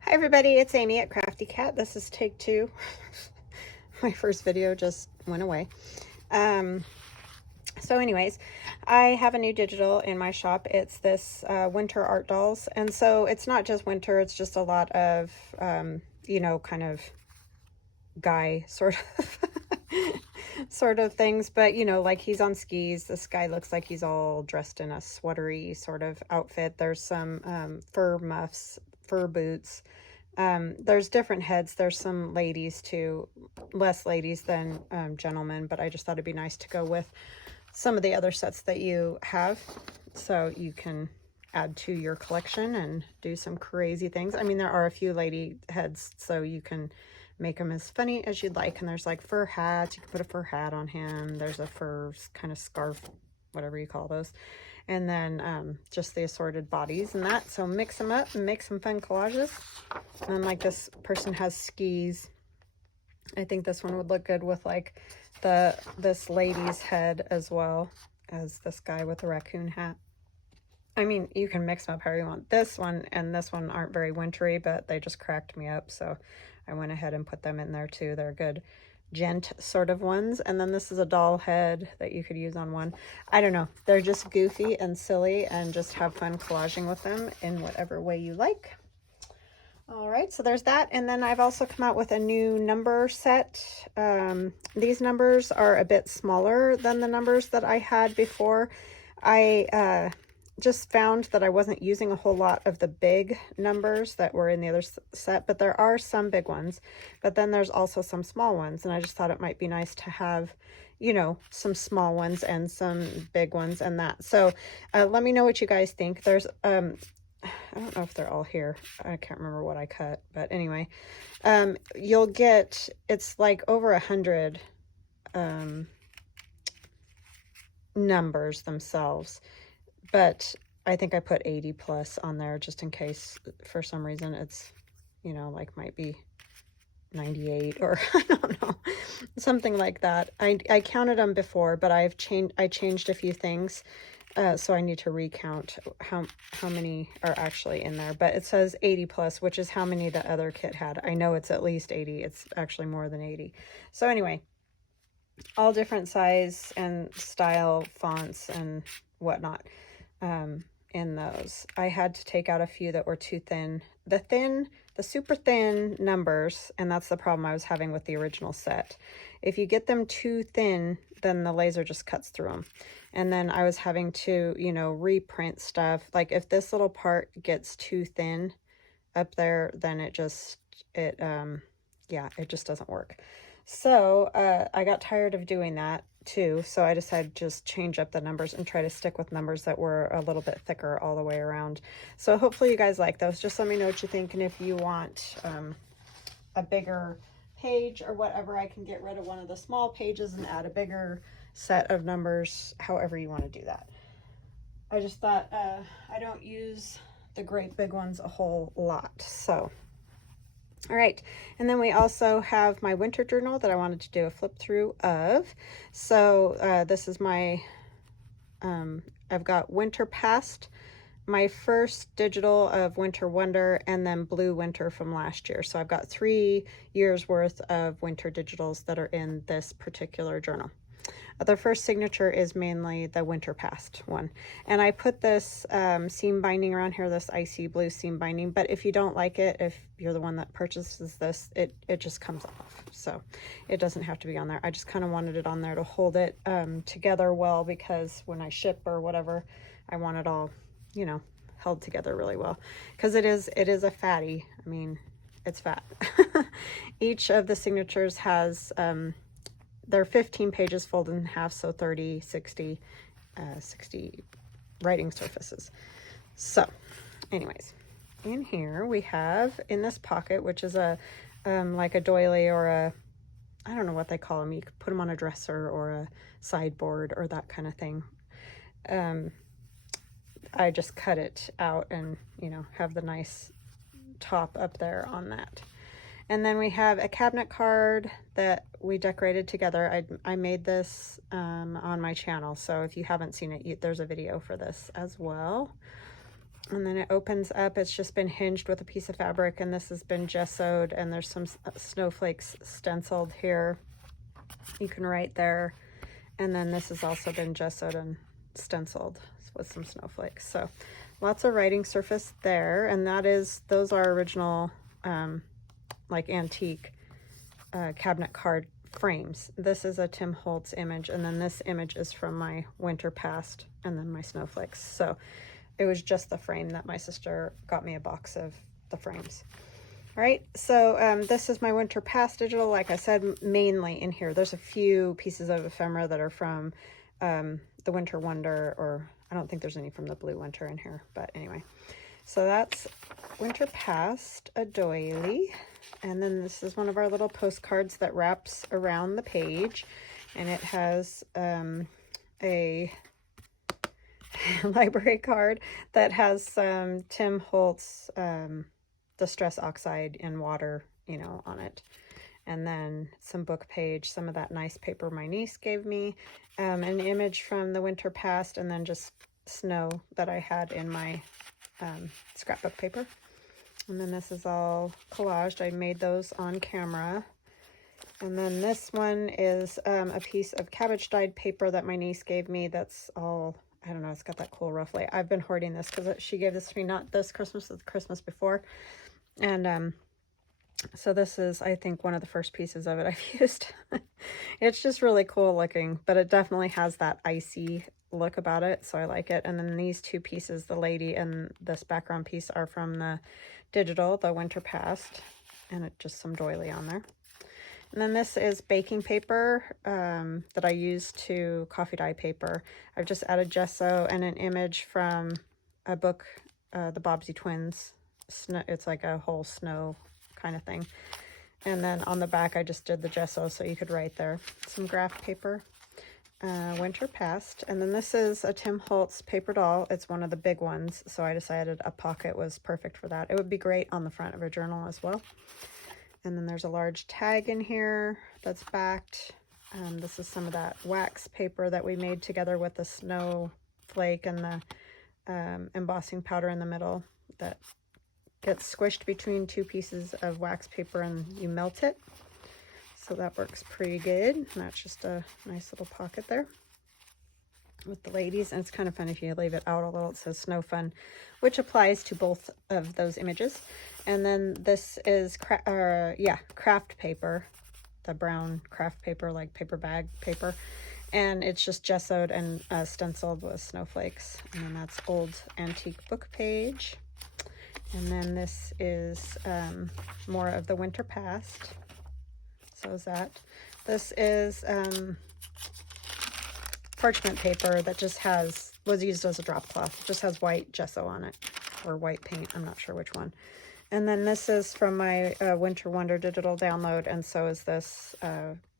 Hi everybody, it's Amy at Crafty Cat. This is take two. My first video just went away. So anyways, I have a new digital in my shop. It's this winter art dolls. And so it's not just winter, it's just a lot of, you know, kind of guy sort of sort of things. But, you know, like he's on skis. This guy looks like he's all dressed in a sweatery sort of outfit. There's some fur muffs, fur boots. There's different heads. There's some ladies too, less ladies than gentlemen, but I just thought it'd be nice to go with some of the other sets that you have, so you can add to your collection and do some crazy things. I mean, there are a few lady heads, so you can make them as funny as you'd like. And there's like fur hats. You can put a fur hat on him. There's a fur kind of scarf, whatever you call those. And then just the assorted bodies and that. So mix them up and make some fun collages. And like this person has skis. I think this one would look good with like this lady's head as well as this guy with the raccoon hat. I mean, you can mix them up however you want. This one and this one aren't very wintry, but they just cracked me up. So I went ahead and put them in there too. They're good gent sort of ones. And then this is a doll head that you could use on one. I don't know. They're just goofy and silly, and just have fun collaging with them in whatever way you like. All right, so there's that. And then I've also come out with a new number set. These numbers are a bit smaller than the numbers that I had before. I just found that I wasn't using a whole lot of the big numbers that were in the other set, but there are some big ones, but then there's also some small ones, and I just thought it might be nice to have, you know, some small ones and some big ones and that. So let me know what you guys think. There's I don't know if they're all here. I can't remember what I cut, but anyway, you'll get, it's like over 100 numbers themselves, but I think I put 80 plus on there just in case for some reason it's, you know, like might be 98 or I don't know, something like that. I counted them before, but I changed a few things. So I need to recount how many are actually in there, but it says 80 plus, which is how many the other kit had. I know it's at least 80. It's actually more than 80. So anyway, all different size and style fonts and whatnot in those. I had to take out a few that were too thin. The super thin numbers, and that's the problem I was having with the original set. If you get them too thin, then the laser just cuts through them. And then I was having to, you know, reprint stuff. Like if this little part gets too thin up there, then it just doesn't work. So I got tired of doing that too. So I decided to just change up the numbers and try to stick with numbers that were a little bit thicker all the way around. So hopefully you guys like those. Just let me know what you think. And if you want a bigger page or whatever, I can get rid of one of the small pages and add a bigger set of numbers, however you want to do that. I just thought I don't use the great big ones a whole lot. So all right, and then we also have my winter journal that I wanted to do a flip through of. So this is my I've got Winter Past, my first digital of Winter Wonder, and then Blue Winter from last year. So I've got 3 years worth of winter digitals that are in this particular journal. The first signature is mainly the Winter Past one. And I put this seam binding around here, this icy blue seam binding. But if you don't like it, if you're the one that purchases this, it just comes off. So it doesn't have to be on there. I just kind of wanted it on there to hold it together well, because when I ship or whatever, I want it all, you know, held together really well. Because it is a fatty. I mean, it's fat. Each of the signatures has... they're 15 pages folded in half, so 30, 60 writing surfaces. So anyways, in here we have, in this pocket, which is a like a doily or a, I don't know what they call them. You could put them on a dresser or a sideboard or that kind of thing. I just cut it out and, you know, have the nice top up there on that. And then we have a cabinet card that we decorated together. I made this on my channel, so if you haven't seen it, there's a video for this as well. And then it opens up. It's just been hinged with a piece of fabric, and this has been gessoed, and there's some snowflakes stenciled here. You can write there. And then this has also been gessoed and stenciled with some snowflakes. So lots of writing surface there. And those are original, like antique cabinet card frames. This is a Tim Holtz image, and then this image is from my winter past, and then my snowflakes. So it was just the frame that my sister got me a box of the frames. All right, so this is my winter past digital. Like I said, mainly in here. There's a few pieces of ephemera that are from the Winter Wonder, or I don't think there's any from the Blue Winter in here, but anyway. So that's winter past, a doily. And then this is one of our little postcards that wraps around the page, and it has a library card that has some Tim Holtz Distress Oxide in water, you know, on it. And then some book page, some of that nice paper my niece gave me, an image from the winter past, and then just snow that I had in my scrapbook paper. And then this is all collaged. I made those on camera. And then this one is a piece of cabbage dyed paper that my niece gave me. That's all, I don't know, it's got that cool ruffly. I've been hoarding this because she gave this to me not this Christmas, but the Christmas before. And so this is, I think, one of the first pieces of it I've used. It's just really cool looking, but it definitely has that icy look about it, so I like it. And then these two pieces, the lady and this background piece, are from the digital, the winter past, and it just some doily on there. And then this is baking paper that I used to coffee dye paper. I've just added gesso and an image from a book, the Bobbsey Twins. It's like a whole snow kind of thing. And then on the back I just did the gesso so you could write there. Some graph paper, winter past. And then this is a Tim Holtz paper doll. It's one of the big ones, so I decided a pocket was perfect for that. It would be great on the front of a journal as well. And then there's a large tag in here that's backed. This is some of that wax paper that we made together with the snowflake and the embossing powder in the middle that gets squished between two pieces of wax paper and you melt it. So that works pretty good. And that's just a nice little pocket there with the ladies. And it's kind of fun if you leave it out a little. It says Snow Fun, which applies to both of those images. And then this is craft paper, the brown craft paper, like paper bag paper. And it's just gessoed and stenciled with snowflakes. And then that's old antique book page. And then this is more of the winter past. So is that. This is parchment paper that just was used as a drop cloth. It just has white gesso on it, or white paint. I'm not sure which one. And then this is from my Winter Wonder digital download, and so is this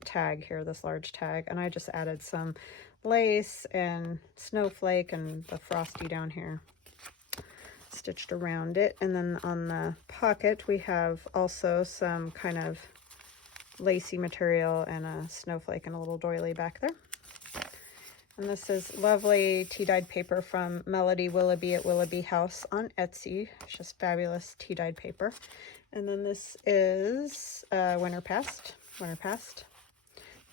tag here, this large tag. And I just added some lace and snowflake and the frosty down here stitched around it. And then on the pocket we have also some kind of lacy material and a snowflake and a little doily back there. And this is lovely tea-dyed paper from Melody Willoughby at WilloughbyHouse on Etsy. It's just fabulous tea-dyed paper. And then this is winter past.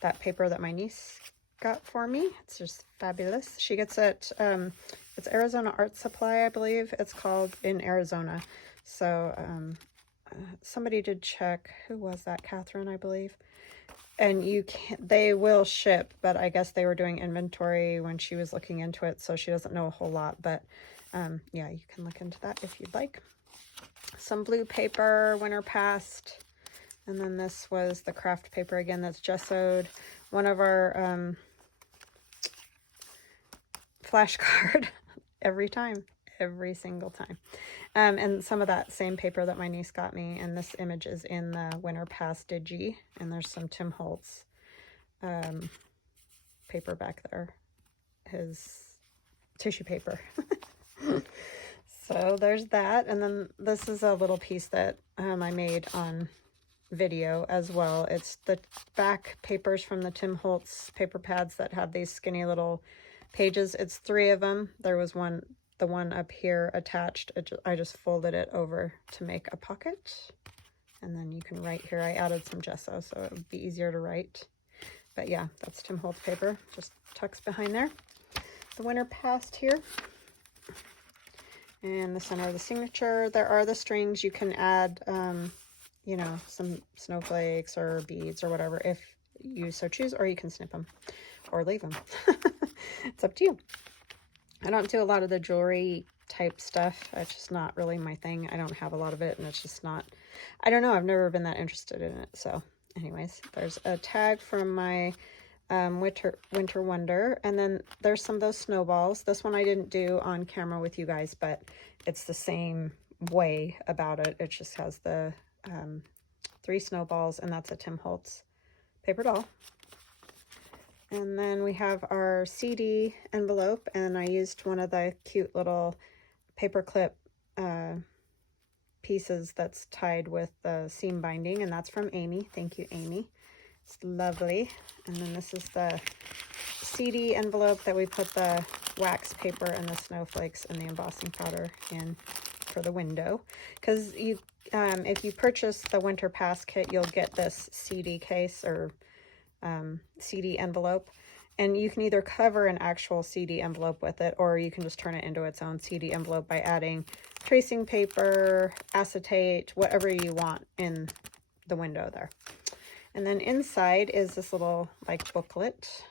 That paper that my niece got for me. It's just fabulous. She gets it, it's Arizona Art Supply, I believe it's called, in Arizona. So somebody did check. Who was that? Catherine, I believe. And they will ship, but I guess they were doing inventory when she was looking into it, so she doesn't know a whole lot. But yeah, you can look into that if you'd like. Some blue paper, winter past. And then this was the craft paper again that's gessoed. One of our flashcard every single time. And some of that same paper that my niece got me, and this image is in the winter past digi, and there's some Tim Holtz paper back there, his tissue paper. So there's that. And then this is a little piece that I made on video as well. It's the back papers from the Tim Holtz paper pads that have these skinny little pages. It's 3 of them. There was one the one up here attached. I just folded it over to make a pocket. And then you can write here. I added some gesso so it would be easier to write. But yeah, that's Tim Holtz paper. Just tucks behind there. The winter past here. And the center of the signature. There are the strings. You can add, you know, some snowflakes or beads or whatever if you so choose, or you can snip them or leave them. It's up to you. I don't do a lot of the jewelry type stuff. It's just not really my thing. I don't have a lot of it, and it's just not, I don't know, I've never been that interested in it. So anyways, there's a tag from my Winter Wonder, and then there's some of those snowballs. This one I didn't do on camera with you guys, but it's the same way about it. It just has the 3 snowballs, and that's a Tim Holtz paper doll. And then we have our CD envelope, and I used one of the cute little paper clip pieces that's tied with the seam binding, and that's from Amy. Thank you, Amy. It's lovely. And then this is the CD envelope that we put the wax paper and the snowflakes and the embossing powder in for the window. Because you, if you purchase the Winter Pass kit, you'll get this CD case or CD envelope, and you can either cover an actual CD envelope with it, or you can just turn it into its own CD envelope by adding tracing paper, acetate, whatever you want in the window there. And then inside is this little like booklet,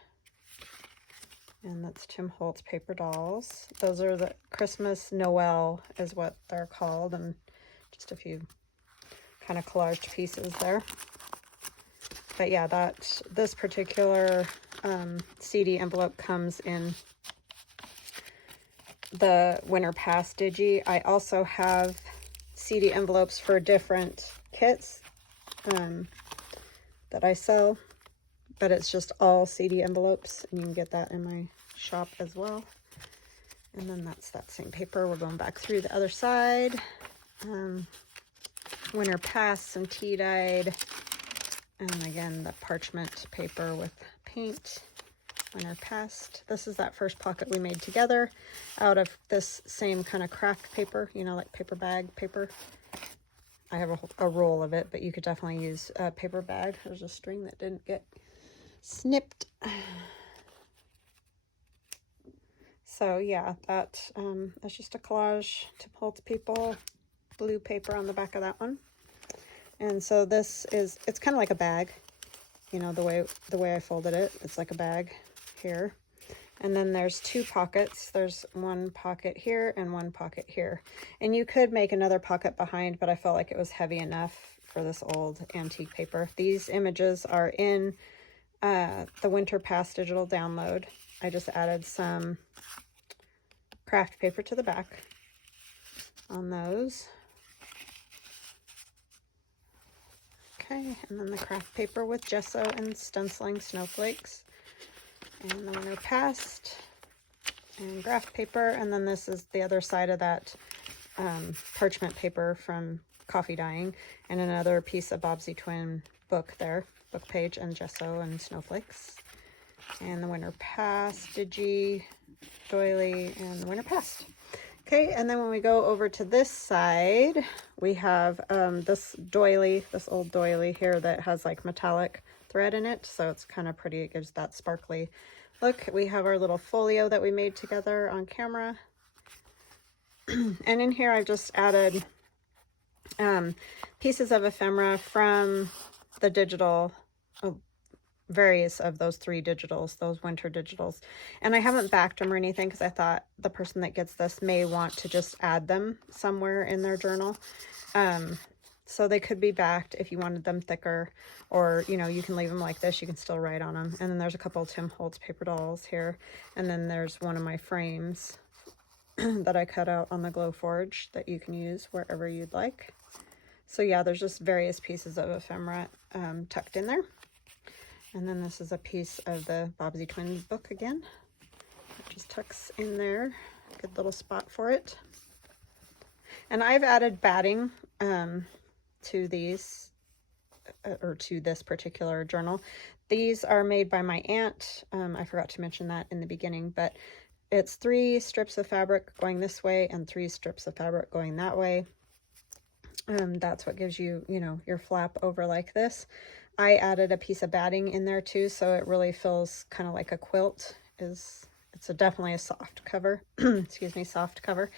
and that's Tim Holtz paper dolls. Those are the Christmas Noel is what they're called, and just a few kind of collaged pieces there. But yeah, this particular CD envelope comes in the Winter Pass Digi. I also have CD envelopes for different kits that I sell, but it's just all CD envelopes, and you can get that in my shop as well. And then that's that same paper. We're going back through the other side. Winter Pass, some tea dyed. And again, the parchment paper with paint. Winter Past. This is that first pocket we made together out of this same kind of craft paper, you know, like paper bag paper. I have a roll of it, but you could definitely use a paper bag. There's a string that didn't get snipped. So yeah, that's just a collage to Holtz people. Blue paper on the back of that one. And so this is, it's kind of like a bag, you know, the way I folded it. It's like a bag here. And then there's 2 pockets. There's one pocket here and one pocket here. And you could make another pocket behind, but I felt like it was heavy enough for this old antique paper. These images are in the Winter Pass digital download. I just added some craft paper to the back on those. Okay, and then the craft paper with gesso and stenciling snowflakes. And the Winter Past and graph paper. And then this is the other side of that parchment paper from coffee dyeing. And another piece of Bobbsey Twin book there, book page and gesso and snowflakes. And the Winter Past, Digi, doily, and the Winter Past. Okay, and then when we go over to this side, we have this doily, this old doily here that has like metallic thread in it, so it's kind of pretty. It gives that sparkly look. We have our little folio that we made together on camera. And in here I've just added pieces of ephemera from the digital, various of those 3 digitals, those winter digitals. And I haven't backed them or anything because I thought the person that gets this may want to just add them somewhere in their journal. So they could be backed if you wanted them thicker, or, you know, you can leave them like this. You can still write on them. And then there's a couple of Tim Holtz paper dolls here. And then there's one of my frames that I cut out on the Glowforge that you can use wherever you'd like. So yeah, there's just various pieces of ephemera tucked in there. And then this is a piece of the Bobbsey Twin book again. It just tucks in there. Good little spot for it. And I've added batting to these, or to this particular journal. These are made by my aunt. I forgot to mention that in the beginning, but it's 3 strips of fabric going this way and 3 strips of fabric going that way. That's what gives you, you know, your flap over like this. I added a piece of batting in there too, so it really feels kind of like a quilt. It's definitely a soft cover. Excuse me, soft cover.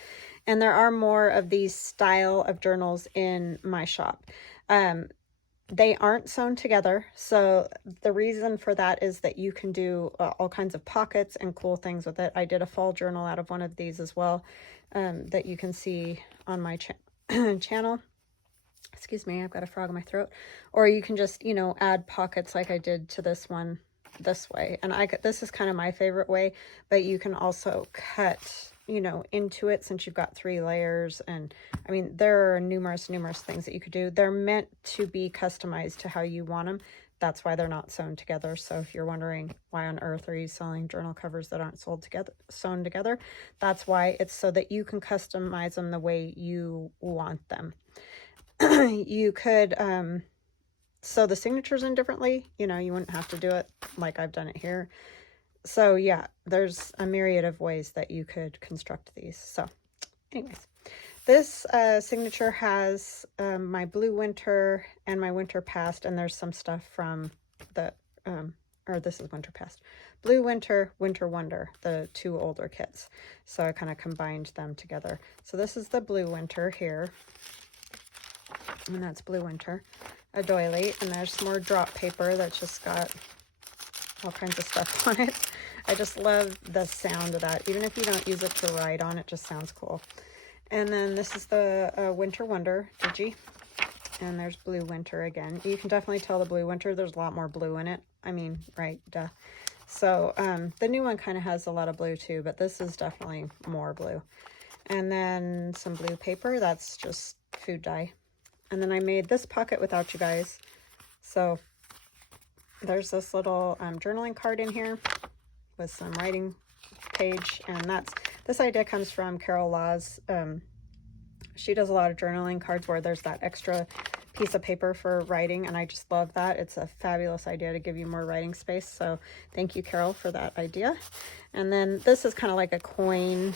And there are more of these style of journals in my shop. They aren't sewn together, so the reason for that is that you can do all kinds of pockets and cool things with it. I did a fall journal out of one of these as well, that you can see on my channel. Excuse me, I've got a frog in my throat. Or you can just, you know, add pockets like I did to this one this way. And this is kind of my favorite way, but you can also cut, you know, into it since you've got 3 layers. And I mean, there are numerous things that you could do. They're meant to be customized to how you want them. That's why they're not sewn together. So if you're wondering why on earth are you selling journal covers that aren't sewn together, that's why. It's so that you can customize them the way you want them. You could sew the signatures in differently. You know, you wouldn't have to do it like I've done it here. So yeah, there's a myriad of ways that you could construct these. So anyways, this signature has my Blue Winter and my Winter Past, and there's some stuff from the, or this is Winter Past. Blue Winter, Winter Wonder, the 2 older kits. So I kind of combined them together. So this is the Blue Winter here. And that's Blue Winter, a doily, and there's some more drop paper that's just got all kinds of stuff on it. I just love the sound of that. Even if you don't use it to write on, it just sounds cool. And then this is the Winter Wonder Digi, and there's Blue Winter again. You can definitely tell the Blue Winter, there's a lot more blue in it. I mean, right, duh. So the new one kind of has a lot of blue too, but this is definitely more blue. And then some blue paper, that's just food dye. And then I made this pocket without you guys. So there's this little journaling card in here with some writing page. And this idea comes from Carol Laws. She does a lot of journaling cards where there's that extra piece of paper for writing. And I just love that. It's a fabulous idea to give you more writing space. So thank you, Carol, for that idea. And then this is kind of like a coin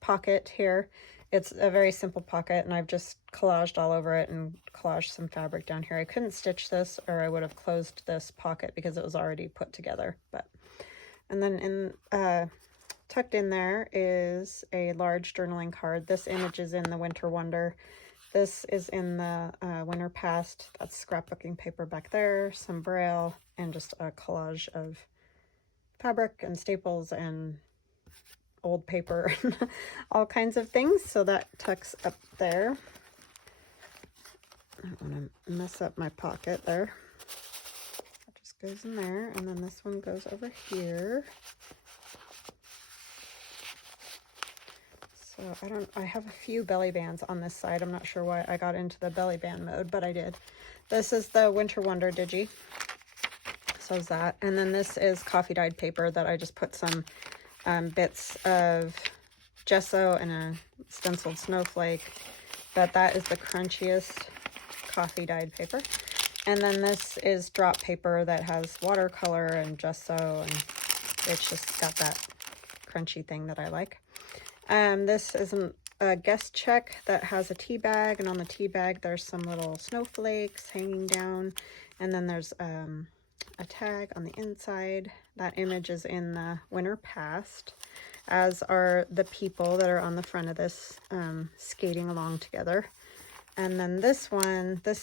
pocket here. It's a very simple pocket, and I've just collaged all over it and collaged some fabric down here. I couldn't stitch this, or I would have closed this pocket because it was already put together. And then tucked in there is a large journaling card. This image is in the Winter Wonder. This is in the Winter Past. That's scrapbooking paper back there, some braille, and just a collage of fabric and staples and old paper and all kinds of things. So that tucks up there. I don't want to mess up my pocket there. That just goes in there, and then this one goes over here. So I have a few belly bands on this side. I'm not sure why I got into the belly band mode, but I did. This is the Winter Wonder Digi. So is that. And then this is coffee dyed paper that I just put some bits of gesso and a stenciled snowflake, but that is the crunchiest coffee dyed paper. And then this is drop paper that has watercolor and gesso, and it's just got that crunchy thing that I like. This is a guest check that has a tea bag, and on the tea bag there's some little snowflakes hanging down, and then there's a tag on the inside. That image is in the Winter Past, as are the people that are on the front of this skating along together. And then this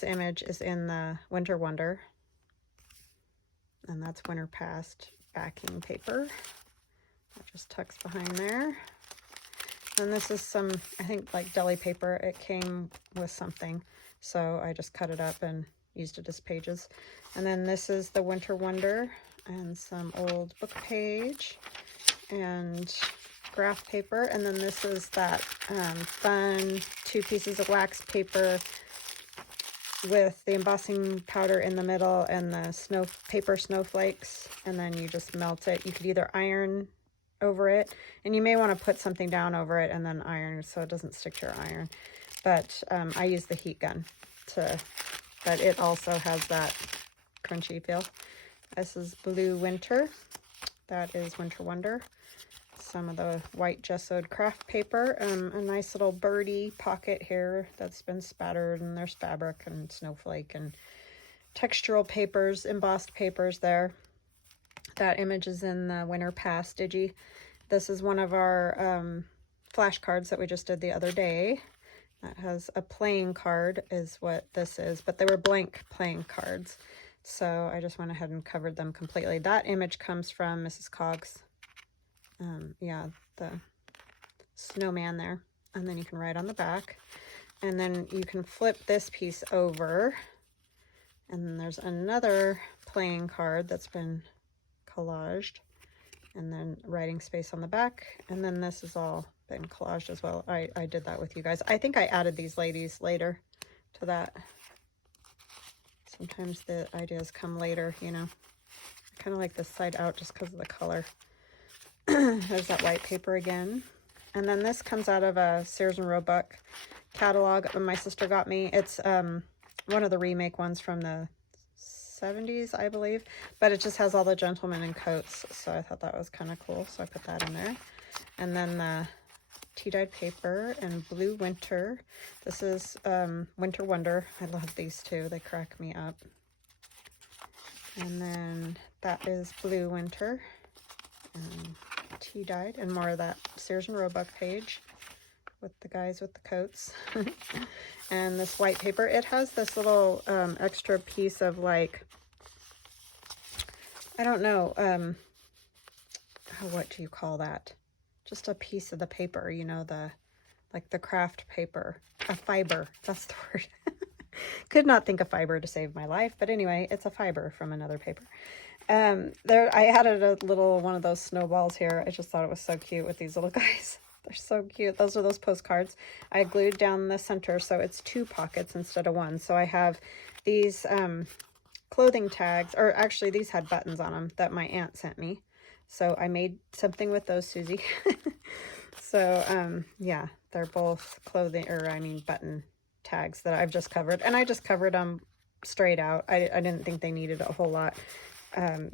image is in the Winter Wonder, and that's Winter Past backing paper. That just tucks behind there. And this is some, I think, like deli paper. It came with something, so I just cut it up and used it as pages. And then this is the Winter Wonder, and some old book page and graph paper. And then this is that fun 2 pieces of wax paper with the embossing powder in the middle and the paper snowflakes, and then you just melt it. You could either iron over it, and you may want to put something down over it and then iron so it doesn't stick to your iron. But I use the heat gun but it also has that crunchy feel. This is Blue Winter. That is Winter Wonder. some of the white gessoed craft paper. A nice little birdie pocket here that's been spattered, and there's fabric and snowflake and textural papers, embossed papers there. That image is in the Winter Past Digi. This is one of our flashcards that we just did the other day. That has a playing card is what this is, but they were blank playing cards. So I just went ahead and covered them completely. That image comes from Mrs. Coggs. Yeah, the snowman there. And then you can write on the back. And then you can flip this piece over. And then there's another playing card that's been collaged. And then writing space on the back. And then this has all been collaged as well. I did that with you guys. I think I added these ladies later to that. Sometimes the ideas come later, you know. I kind of like this side out just because of the color. There's that white paper again. And then this comes out of a Sears and Roebuck catalog that my sister got me. It's one of the remake ones from the 70s, I believe. But it just has all the gentlemen in coats. So I thought that was kind of cool. So I put that in there. And then the tea-dyed paper and Blue Winter. This is Winter Wonder. I love these two. They crack me up. And then that is Blue Winter. Tea-dyed, and more of that Sears and Roebuck page with the guys with the coats. And this white paper, it has this little extra piece of, like, I don't know, what do you call that? Just a piece of the paper, you know, like the craft paper, a fiber, that's the word. Could not think of fiber to save my life, but anyway, it's a fiber from another paper. There, I added a little one of those snowballs here. I just thought it was so cute with these little guys. They're so cute. Those are those postcards. I glued down the center so it's 2 pockets instead of 1. So I have these clothing tags, or actually these had buttons on them that my aunt sent me. So I made something with those, Susie. So yeah, they're both clothing, or I mean button tags that I've just covered. And I just covered them straight out. I didn't think they needed a whole lot.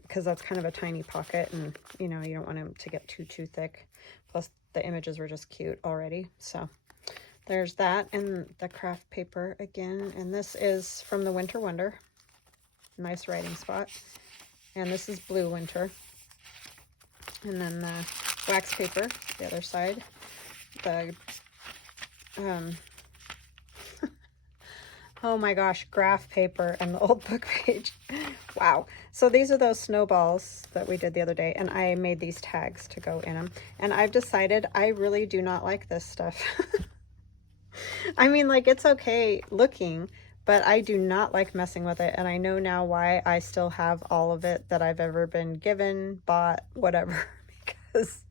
Because that's kind of a tiny pocket, and you know, you don't want them to get too thick. Plus the images were just cute already. So there's that, and the craft paper again, and this is from the Winter Wonder. Nice writing spot. And this is Blue Winter. And then the wax paper, the other side. The oh my gosh, graph paper and the old book page. Wow. So these are those snowballs that we did the other day, and I made these tags to go in them. And I've decided I really do not like this stuff. I mean, like, it's okay looking, but I do not like messing with it. And I know now why I still have all of it that I've ever been given, bought, whatever, because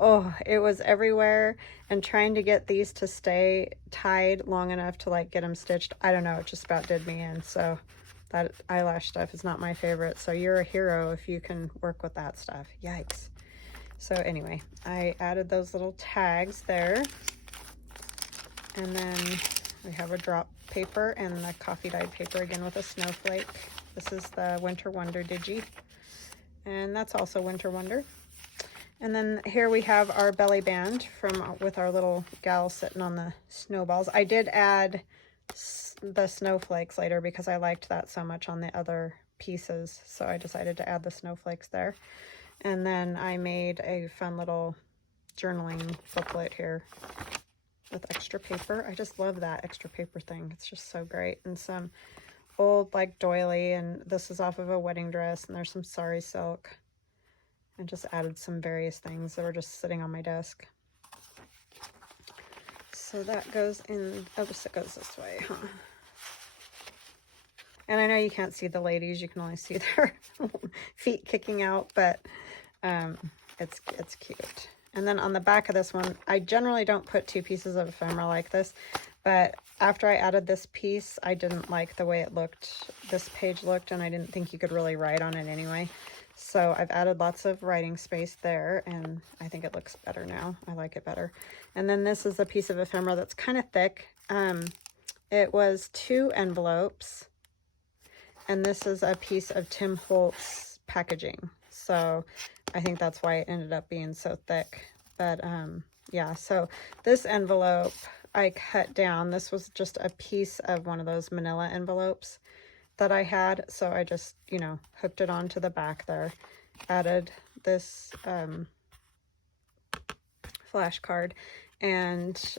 oh, it was everywhere, and trying to get these to stay tied long enough to like get them stitched, I don't know, it just about did me in. So that eyelash stuff is not my favorite. So you're a hero if you can work with that stuff. Yikes. So anyway, I added those little tags there. And then we have a drop paper and the coffee dyed paper again with a snowflake. This is the Winter Wonder Digi. And that's also Winter Wonder. And then here we have our belly band with our little gal sitting on the snowballs. I did add the snowflakes later because I liked that so much on the other pieces. So I decided to add the snowflakes there. And then I made a fun little journaling booklet here with extra paper. I just love that extra paper thing. It's just so great. And some old like doily, and this is off of a wedding dress, and there's some sari silk. And just added some various things that were just sitting on my desk. So that goes in, oh, so it goes this way, huh? And I know you can't see the ladies, you can only see their feet kicking out, but it's cute. And then on the back of this one, I generally don't put 2 pieces of ephemera like this, but after I added this piece, I didn't like the way it looked, this page looked, and I didn't think you could really write on it anyway. So I've added lots of writing space there, and I think it looks better now. I like it better. And then this is a piece of ephemera that's kind of thick. It was 2 envelopes, and this is a piece of Tim Holtz packaging. So I think that's why it ended up being so thick. But yeah, so this envelope I cut down. This was just a piece of one of those manila envelopes that I had. So I just, you know, hooked it onto the back there. Added this flashcard and,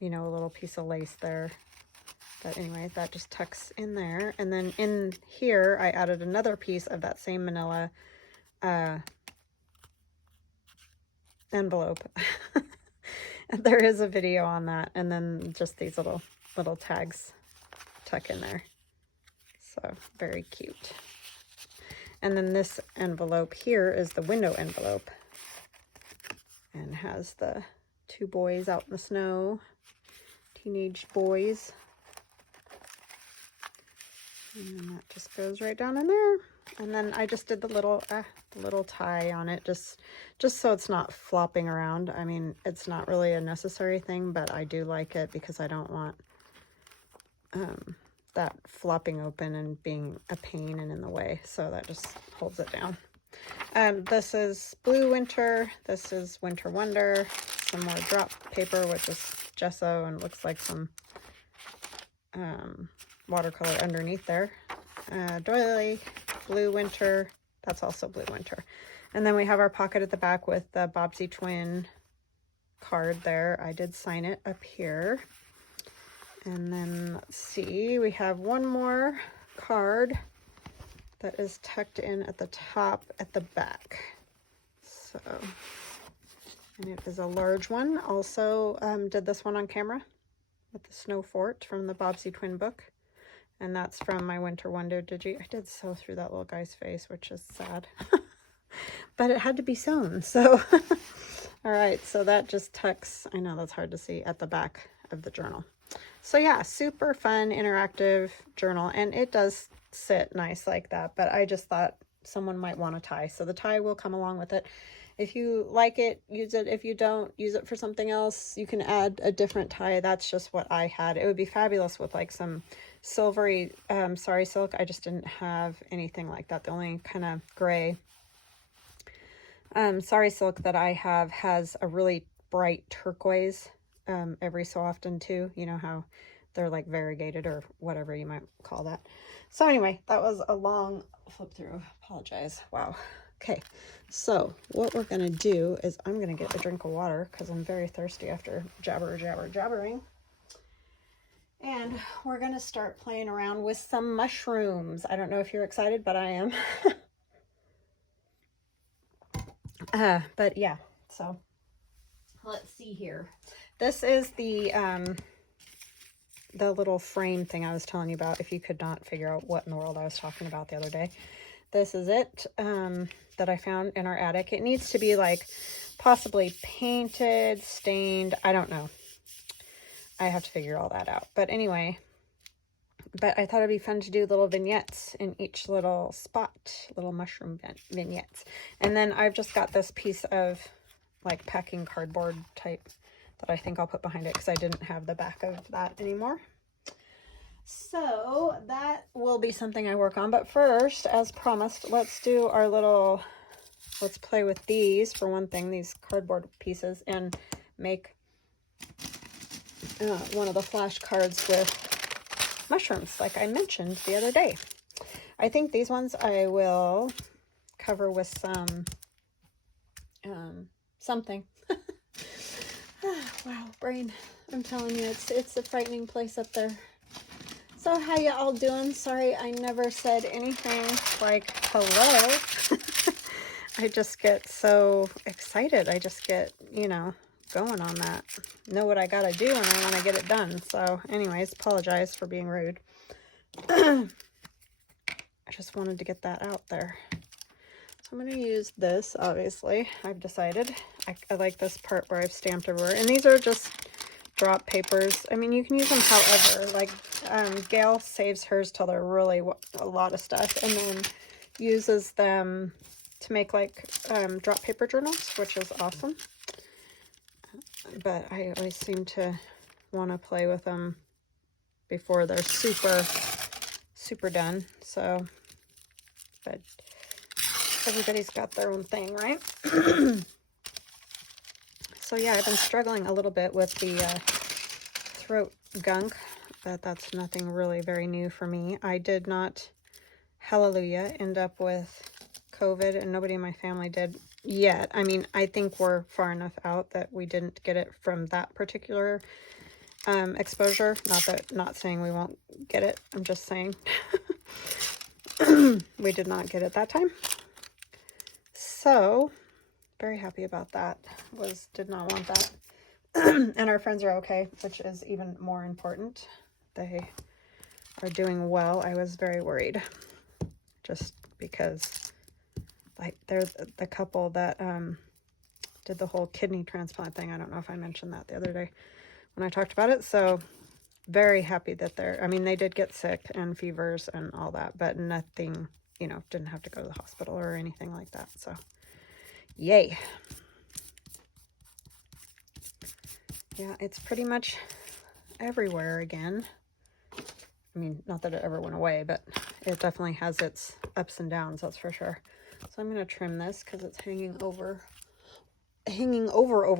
you know, a little piece of lace there. But anyway, that just tucks in there. And then in here, I added another piece of that same manila envelope. And there is a video on that. And then just these little tags tuck in there. So very cute. And then this envelope here is the window envelope. And has the two boys out in the snow. Teenage boys. And then that just goes right down in there. And then I just did the little tie on it, just so it's not flopping around. I mean, it's not really a necessary thing, but I do like it because I don't want that flopping open and being a pain and in the way. So that just holds it down. This is Blue Winter. This is Winter Wonder. Some more drop paper, which is gesso and looks like some watercolor underneath there. Doily, Blue Winter. That's also Blue Winter. And then we have our pocket at the back with the Bobbsey Twin card there. I did sign it up here. And then let's see, we have one more card that is tucked in at the top at the back. So, and it is a large one. Also did this one on camera with the Snow Fort from the Bobbsey Twin book. And that's from my Winter Wonder Digi. I did sew through that little guy's face, which is sad. But it had to be sewn, so. All right, so that just tucks, I know that's hard to see, at the back of the journal. So yeah, super fun, interactive journal. And it does sit nice like that, but I just thought someone might want a tie. So the tie will come along with it. If you like it, use it. If you don't, use it for something else. You can add a different tie. That's just what I had. It would be fabulous with like some silvery sari silk. I just didn't have anything like that. The only kind of gray sari silk that I have has a really bright turquoise every so often too. You know how they're like variegated or whatever you might call that. So anyway, that was a long flip through. Apologize. Wow. Okay, so what we're going to do is I'm going to get a drink of water because I'm very thirsty after jabbering. And we're going to start playing around with some mushrooms. I don't know if you're excited, but I am. But yeah, so let's see here. This is the little frame thing I was telling you about if you could not figure out what in the world I was talking about the other day. This is it that I found in our attic. It needs to be like possibly painted, stained. I don't know. I have to figure all that out. But anyway, but I thought it'd be fun to do little vignettes in each little spot, little mushroom vignettes. And then I've just got this piece of like packing cardboard type that I think I'll put behind it because I didn't have the back of that anymore. So that will be something I work on. But first, as promised, let's do our little, let's play with these for one thing, these cardboard pieces, and make one of the flashcards with mushrooms like I mentioned the other day. I think these ones I will cover with some something. Wow, brain, I'm telling you, it's a frightening place up there. So how you all doing? Sorry, I never said anything like hello. I just get so excited. I just get, you know, going on that. Know what I gotta do and I want to get it done. So anyways, apologize for being rude. I just wanted to get that out there. So I'm going to use this, obviously. I've decided. I like this part where I've stamped everywhere. And these are just drop papers. I mean, you can use them however. Like, Gail saves hers till they're really a lot of stuff. And then uses them to make, like, drop paper journals, which is awesome. But I always seem to want to play with them before they're super done. So, but everybody's got their own thing, right? So yeah, I've been struggling a little bit with the throat gunk, but that's nothing really very new for me. I did not, hallelujah, end up with COVID, and nobody in my family did yet. I mean, I think we're far enough out that we didn't get it from that particular exposure. Not saying we won't get it. I'm just saying we did not get it that time. So very happy about that. Did not want that. And our friends are okay, which is even more important. They are doing well. I was very worried, just because like they're the couple that did the whole kidney transplant thing. I don't know if I mentioned that the other day when I talked about it. So very happy that I mean, they did get sick and fevers and all that, but nothing, you know, didn't have to go to the hospital or anything like that. So yay. Yeah, it's pretty much everywhere again. I mean, not that it ever went away, but it definitely has its ups and downs, that's for sure. So I'm going to trim this because it's hanging over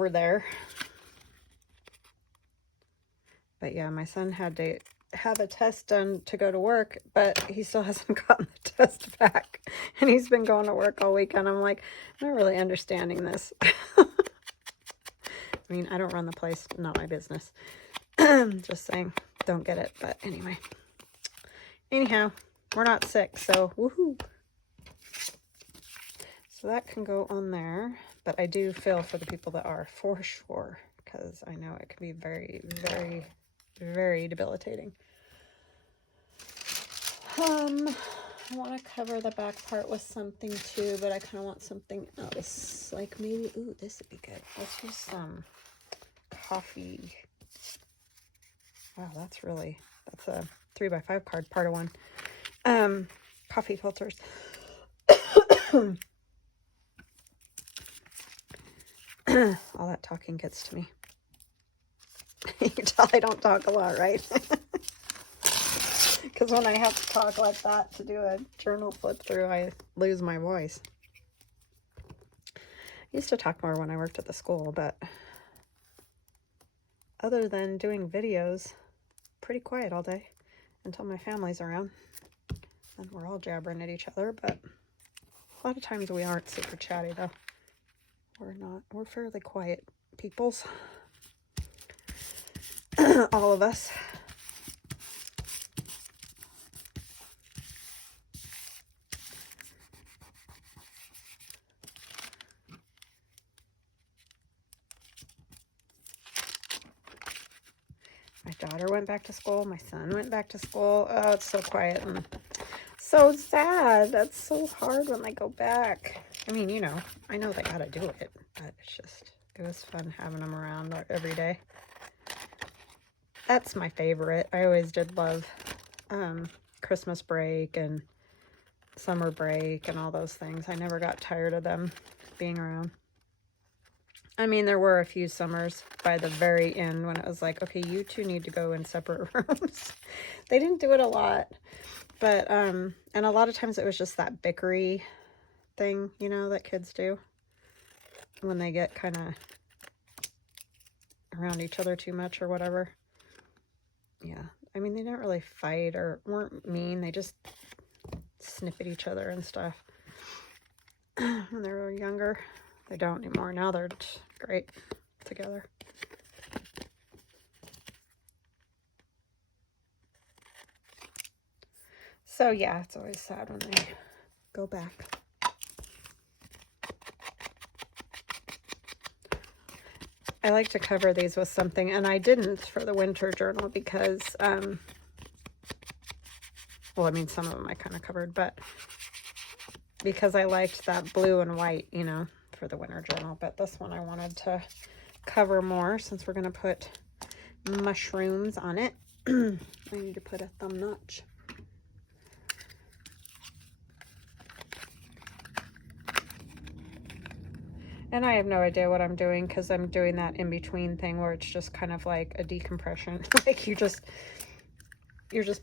there. But yeah, my son had to have a test done to go to work, but he still hasn't gotten the test back. And he's been going to work all weekend. I'm like, I'm not really understanding this. I mean, I don't run the place, not my business. Just saying, don't get it. But anyway. Anyhow, we're not sick, so woohoo. So that can go on there. But I do feel for the people that are, for sure, because I know it can be very, very, very debilitating. I want to cover the back part with something too, but I kind of want something else. Like maybe, ooh, this would be good. Let's use some coffee. Wow, that's a 3x5 card, part of 1. Coffee filters. All that talking gets to me. You can tell I don't talk a lot, right? Because when I have to talk like that to do a journal flip through, I lose my voice. I used to talk more when I worked at the school, but other than doing videos, pretty quiet all day until my family's around. And we're all jabbering at each other, but a lot of times we aren't super chatty though. We're fairly quiet peoples. All of us. My daughter went back to school. My son went back to school. Oh, it's so quiet and so sad. That's so hard when they go back. I mean, you know, I know they gotta do it, but it was fun having them around every day. That's my favorite. I always did love Christmas break and summer break and all those things. I never got tired of them being around. I mean, there were a few summers by the very end when it was like, okay, you two need to go in separate rooms. They didn't do it a lot, but, and a lot of times it was just that bickery thing, you know, that kids do when they get kind of around each other too much or whatever. Yeah, I mean, they didn't really fight or weren't mean. They just snip at each other and stuff when they were younger. They don't anymore. Now they're great together. So yeah, it's always sad when they go back. I like to cover these with something, and I didn't for the winter journal because, well, I mean, some of them I kind of covered, but because I liked that blue and white, you know, for the winter journal. But this one I wanted to cover more since we're going to put mushrooms on it. I need to put a thumb notch. And I have no idea what I'm doing because I'm doing that in-between thing where it's just kind of like a decompression. Like you're just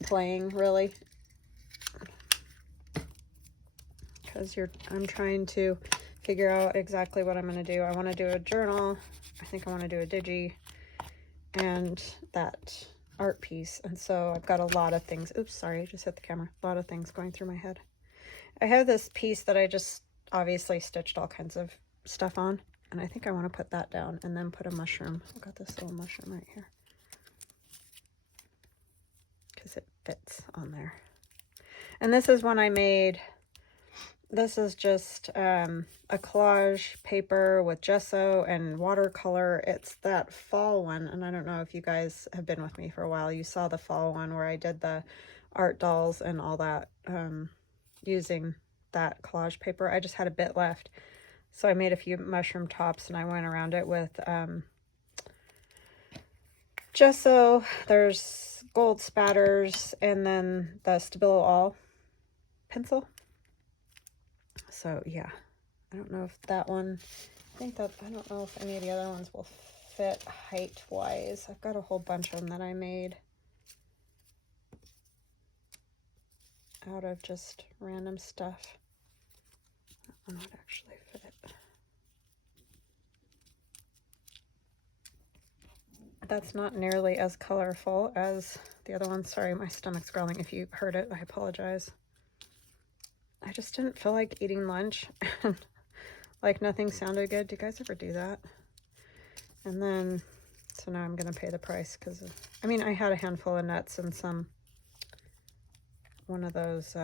playing, really. because I'm trying to figure out exactly what I'm going to do. I want to do a journal. I think I want to do a digi and that art piece. And so I've got a lot of things. Oops, sorry, I just hit the camera. A lot of things going through my head. I have this piece that I just obviously stitched all kinds of stuff on. And I think I want to put that down and then put a mushroom. I've got this little mushroom right here, because it fits on there. And this is one I made. This is just a collage paper with gesso and watercolor. It's that fall one, and I don't know if you guys have been with me for a while. You saw the fall one where I did the art dolls and all that using that collage paper. I just had a bit left. So I made a few mushroom tops and I went around it with gesso. There's gold spatters and then the Stabilo All pencil. So yeah, I don't know if that one, I don't know if any of the other ones will fit height wise. I've got a whole bunch of them that I made out of just random stuff. That one would actually fit. That's not nearly as colorful as the other one. Sorry, my stomach's growling. If you heard it, I apologize. I just didn't feel like eating lunch. Like nothing sounded good. Do you guys ever do that? And then, so now I'm going to pay the price because, I mean, I had a handful of nuts and one of those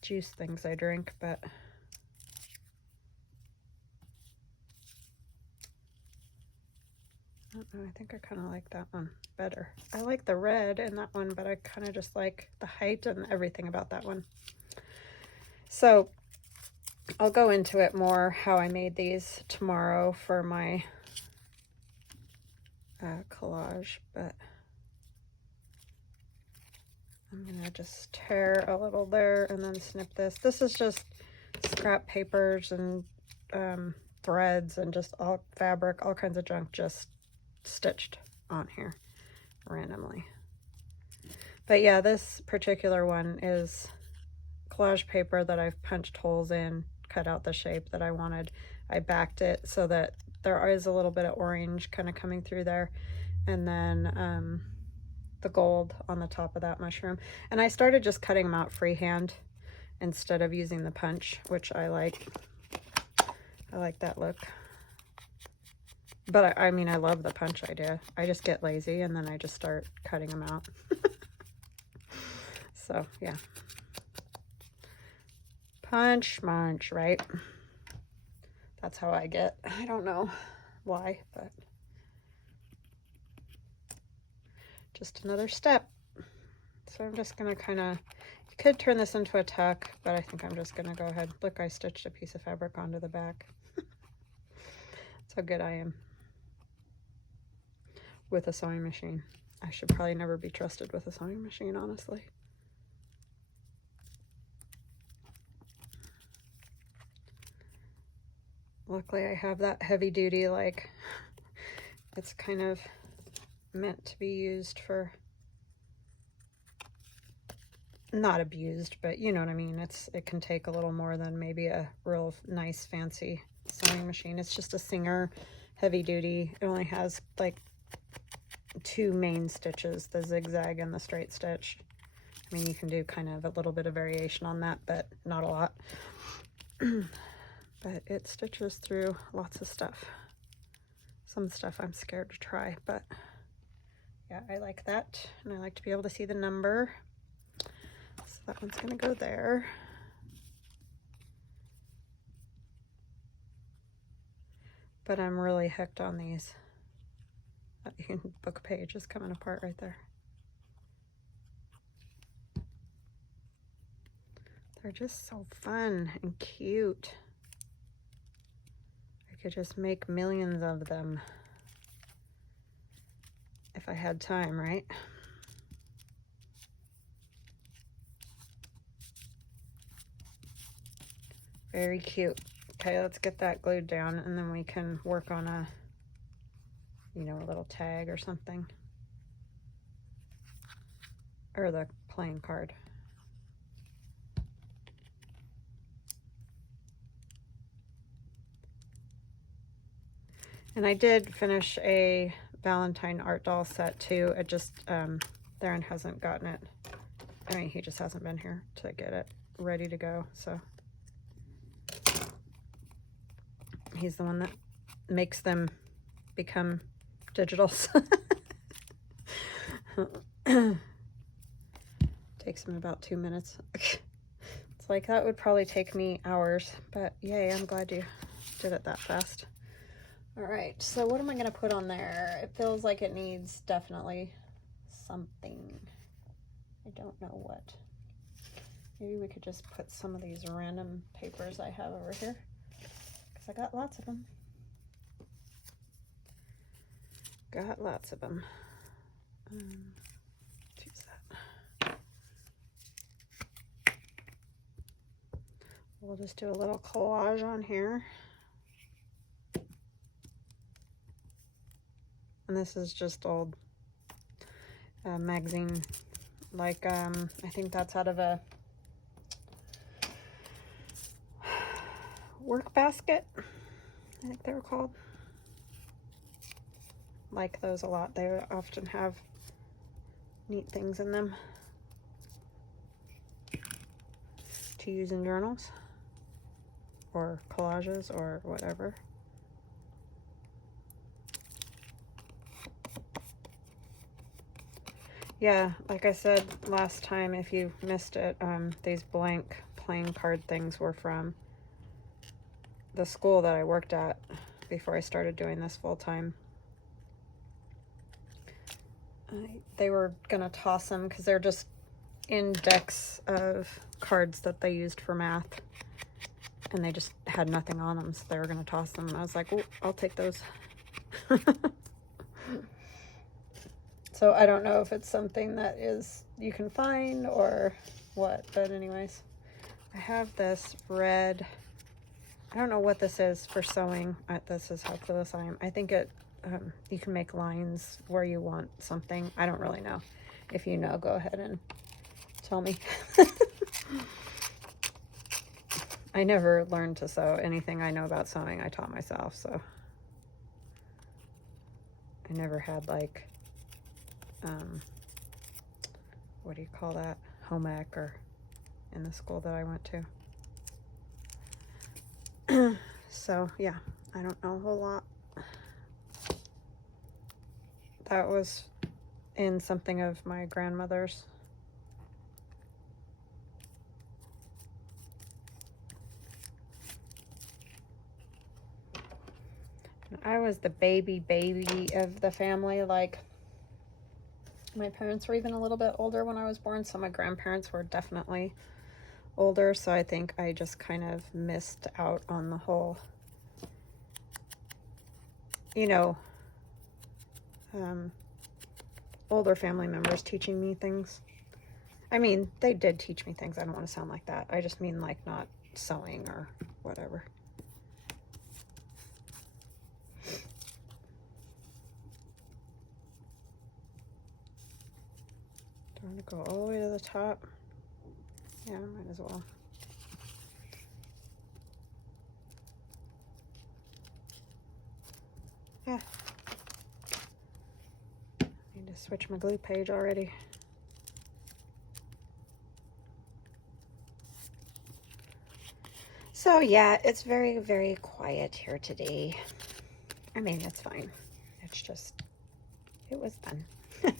juice things I drink, but I don't know, I think I kind of like that one better. I like the red in that one, but I kind of just like the height and everything about that one. So I'll go into it more how I made these tomorrow for my collage, but I'm gonna just tear a little there and then snip this. This is just scrap papers and threads and just all fabric, all kinds of junk just stitched on here randomly. But yeah, this particular one is collage paper that I've punched holes in, cut out the shape that I wanted. I backed it so that there is a little bit of orange kind of coming through there, and then the gold on the top of that mushroom. And I started just cutting them out freehand instead of using the punch, which I like. I like that look. But I mean, I love the punch idea. I just get lazy and then I just start cutting them out. So yeah. Punch, munch, right? That's how I get. I don't know why, but just another step. So I'm just going to kind of, you could turn this into a tuck, but I think I'm just going to go ahead. Look, I stitched a piece of fabric onto the back. That's how good I am with a sewing machine. I should probably never be trusted with a sewing machine, honestly. Luckily I have that heavy duty, like it's kind of meant to be used for, not abused, but you know what I mean. It can take a little more than maybe a real nice fancy sewing machine. It's just a Singer heavy duty. It only has like 2 main stitches, the zigzag and the straight stitch. I mean, you can do kind of a little bit of variation on that, but not a lot. But it stitches through lots of stuff. Some stuff I'm scared to try, but yeah, I like that. And I like to be able to see the number. So that one's gonna go there. But I'm really hooked on these. Book page is coming apart right there. They're just so fun and cute. I could just make millions of them if I had time, right? Very cute. Okay, let's get that glued down and then we can work on a, you know, a little tag or something. Or the playing card. And I did finish a Valentine art doll set too. It just, Theron hasn't gotten it. I mean, he just hasn't been here to get it ready to go, so. He's the one that makes them become digitals. Takes him about 2 minutes. It's like, that would probably take me hours, but yay, I'm glad you did it that fast. All right, so what am I gonna put on there? It feels like it needs definitely something. I don't know what. Maybe we could just put some of these random papers I have over here, because I got lots of them. Got lots of them. Use that. We'll just do a little collage on here. And this is just old magazine, like I think that's out of a work basket, I think they were called. Like those a lot. They often have neat things in them to use in journals or collages or whatever. Yeah, like I said last time, if you missed it, these blank playing card things were from the school that I worked at before I started doing this full time. They were gonna toss them because they're just index of cards that they used for math, and they just had nothing on them, so they were gonna toss them, and I was like, oh, I'll take those. So I don't know if it's something that is you can find or what, but anyways, I have this red, I don't know what this is for sewing. This is how clueless I am. I think it you can make lines where you want something. I don't really know. If you know, go ahead and tell me. I never learned to sew. Anything I know about sewing, I taught myself, so I never had like what do you call that, home ec or in the school that I went to. So yeah, I don't know a whole lot. That was in something of my grandmother's. I was the baby of the family. Like, my parents were even a little bit older when I was born, so my grandparents were definitely older, so I think I just kind of missed out on the whole, you know, older family members teaching me things. I mean, they did teach me things. I don't want to sound like that. I just mean like not sewing or whatever. Do I want to go all the way to the top? Yeah, I might as well. Yeah. Need to switch my glue page already. So yeah, it's very, very quiet here today. I mean, it's fine. It's just, it was fun. I'm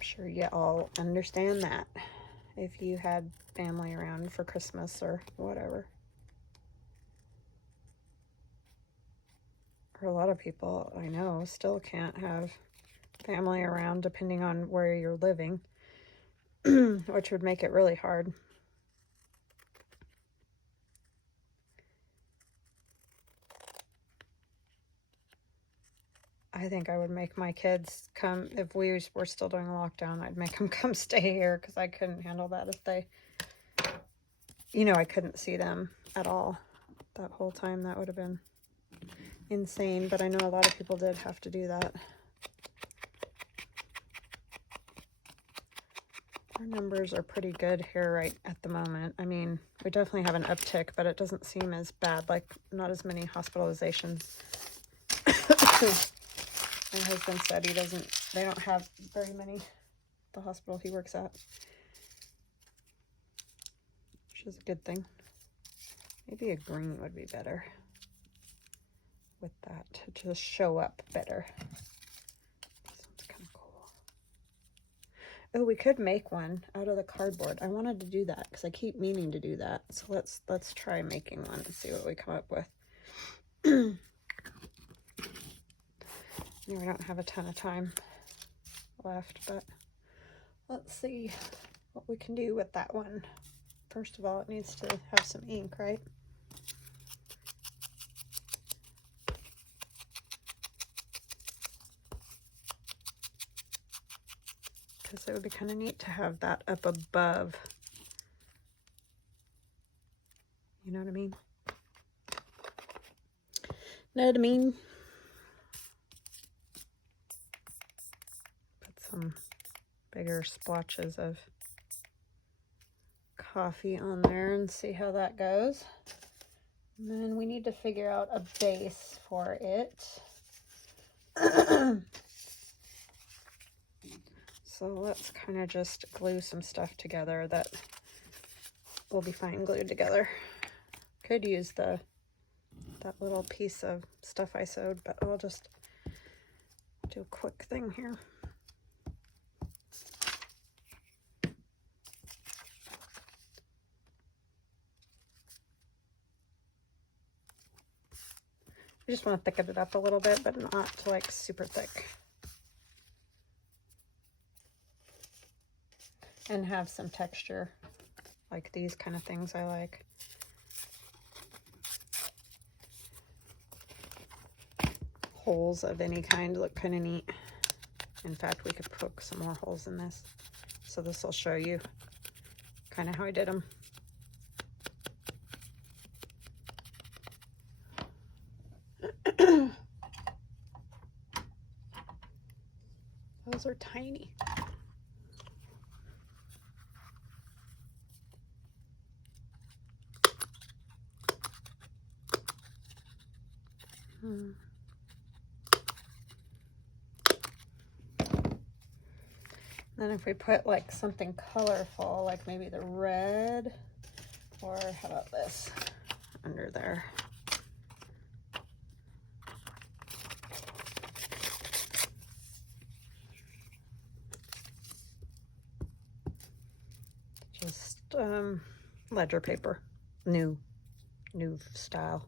sure you all understand that if you had family around for Christmas or whatever. Or a lot of people I know still can't have family around depending on where you're living, which would make it really hard. I think I would make my kids come, if we were still doing a lockdown, I'd make them come stay here because I couldn't handle that if they, you know, I couldn't see them at all that whole time. That would have been insane, but I know a lot of people did have to do that. Our numbers are pretty good here right at the moment. I mean, we definitely have an uptick, but it doesn't seem as bad, like not as many hospitalizations. My husband said they don't have very many at the hospital he works at, which is a good thing. Maybe a green would be better with that to just show up better. Sounds kind of cool. Oh, we could make one out of the cardboard. I wanted to do that because I keep meaning to do that. So let's try making one and see what we come up with. We don't have a ton of time left, but let's see what we can do with that one. First of all, it needs to have some ink, right? Because it would be kind of neat to have that up above. You know what I mean? Know what I mean? Put some bigger splotches of coffee on there and see how that goes. And then we need to figure out a base for it. So let's kind of just glue some stuff together that will be fine glued together. Could use that little piece of stuff I sewed, but I'll just do a quick thing here. I just want to thicken it up a little bit, but not like super thick. And have some texture, like these kind of things I like. Holes of any kind look kind of neat. In fact, we could poke some more holes in this. So this will show you kind of how I did them. Those are tiny. Then if we put like something colorful, like maybe the red, or how about this under there? Just ledger paper, new style.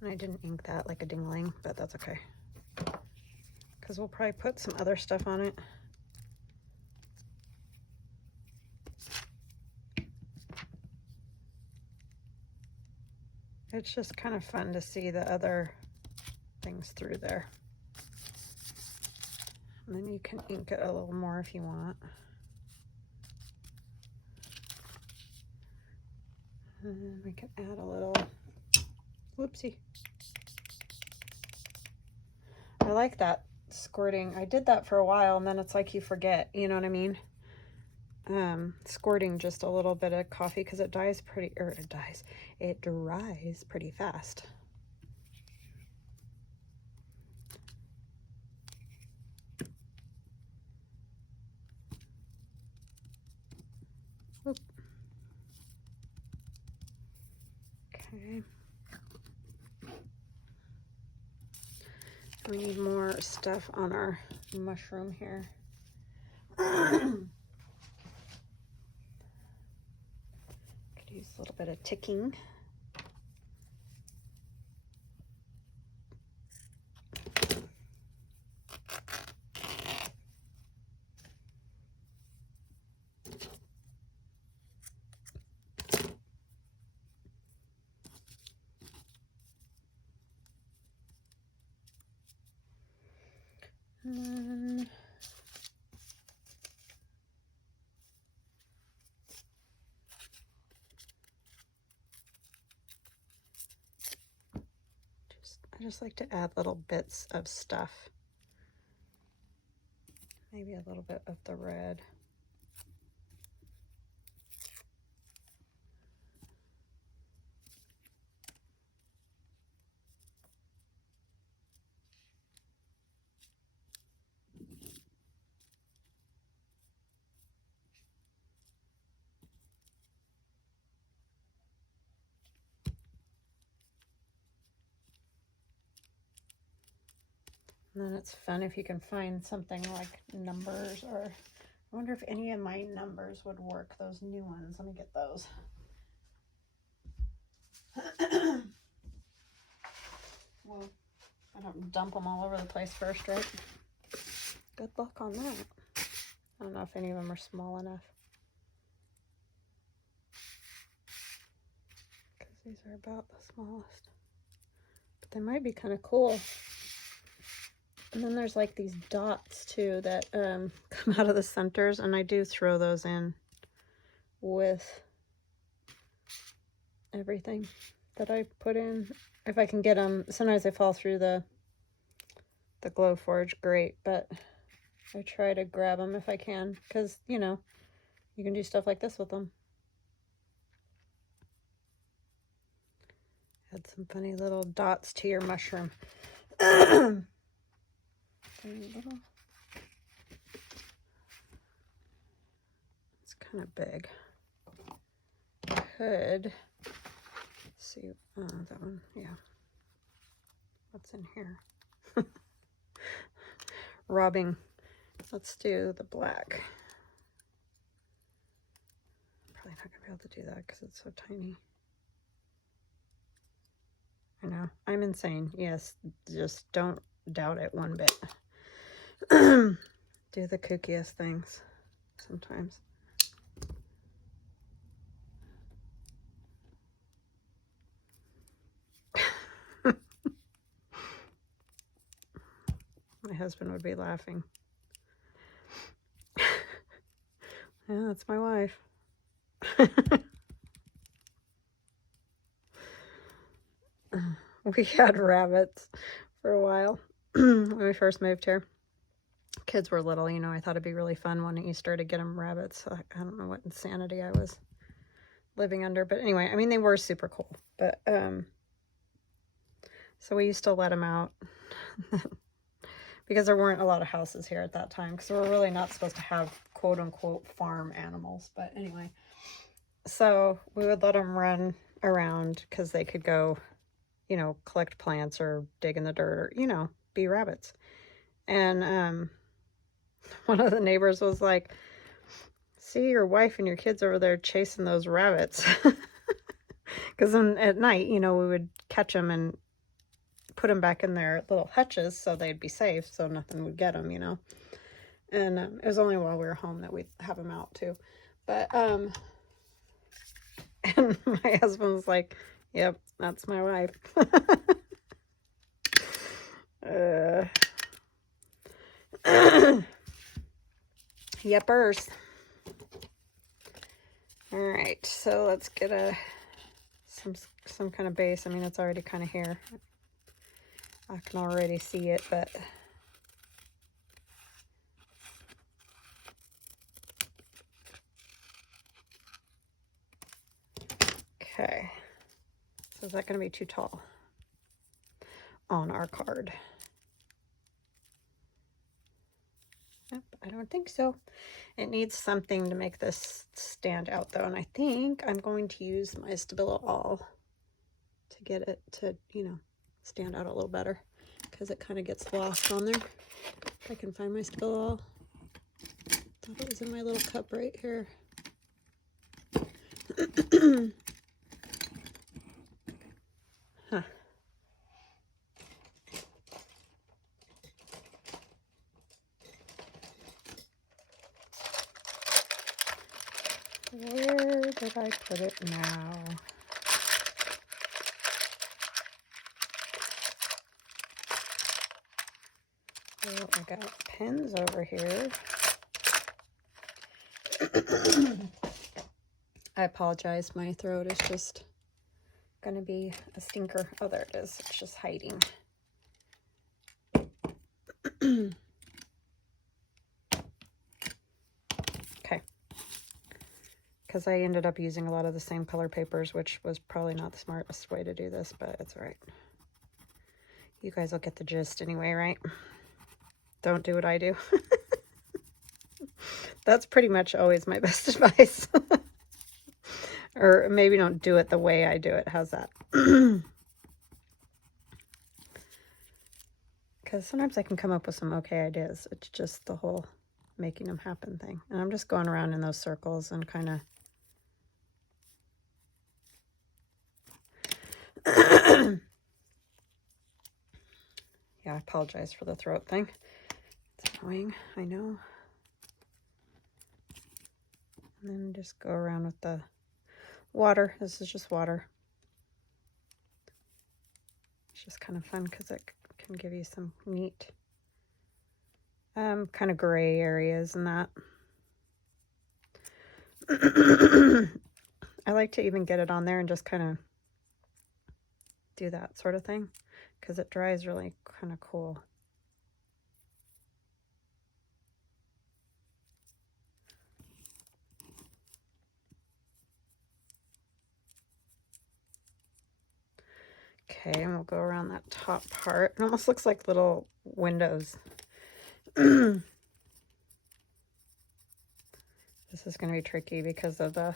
And I didn't ink that like a dingling, but that's okay. Because we'll probably put some other stuff on it. It's just kind of fun to see the other things through there. And then you can ink it a little more if you want. And we can add a little, whoopsie. I like that squirting. I did that for a while and then it's like you forget, you know what I mean? Squirting just a little bit of coffee because it dries pretty, it dries pretty fast. Oop. Okay. We need more stuff on our mushroom here. Could use a little bit of ticking. And I just like to add little bits of stuff. maybe a little bit of the red. And then it's fun if you can find something like numbers, or I wonder if any of my numbers would work, those new ones. Let me get those. Well, I don't dump them all over the place first, right? Good luck on that. I don't know if any of them are small enough. Because these are about the smallest. But they might be kind of cool. And then there's like these dots too that come out of the centers, and I do throw those in with everything that I put in. If I can get them, sometimes they fall through the Glowforge grate, but I try to grab them if I can, because, you know, you can do stuff like this with them. Add some funny little dots to your mushroom. Little. It's kind of big. Could see that one. Yeah. What's in here? Robbing. Let's do the black. Probably not gonna be able to do that because it's so tiny. I know. I'm insane. Yes. Just don't doubt it one bit. Do the kookiest things sometimes. My husband would be laughing. Yeah, that's my wife. We had rabbits for a while when we first moved here. Kids were little, you know. I thought it'd be really fun one Easter to get them rabbits. I don't know what insanity I was living under, but anyway, I mean, they were super cool. But so we used to let them out because there weren't a lot of houses here at that time, because we're really not supposed to have quote unquote farm animals. But anyway, so we would let them run around because they could go, you know, collect plants or dig in the dirt, or, you know, be rabbits. And one of the neighbors was like, see your wife and your kids over there chasing those rabbits. Because then at night, you know, we would catch them and put them back in their little hutches so they'd be safe, so nothing would get them, you know. And it was only while we were home that we'd have them out too. But and my husband was like, yep, that's my wife. Yepers. All right, so let's get some kind of base. I mean, it's already kind of here. I can already see it, but okay. So is that going to be too tall on our card? Yep, I don't think so. It needs something to make this stand out though, and I think I'm going to use my Stabilo All to get it to, you know, stand out a little better, because it kind of gets lost on there. If I can find my Stabilo All. Thought it was in my little cup right here. Huh. Where did I put it now? Well, I got pens over here. I apologize. My throat is just going to be a stinker. Oh, there it is. It's just hiding. because I ended up using a lot of the same color papers, which was probably not the smartest way to do this, but it's all right. You guys will get the gist anyway, right? Don't do what I do. That's pretty much always my best advice. Or maybe don't do it the way I do it. How's that? Because sometimes I can come up with some okay ideas. It's just the whole making them happen thing. And I'm just going around in those circles and kind of... Yeah, I apologize for the throat thing. It's annoying, I know. And then just go around with the water. This is just water. It's just kind of fun because it can give you some neat kind of gray areas and that. I like to even get it on there and just kind of do that sort of thing because it dries really kind of cool. Okay, and we'll go around that top part. It almost looks like little windows. This is going to be tricky because of the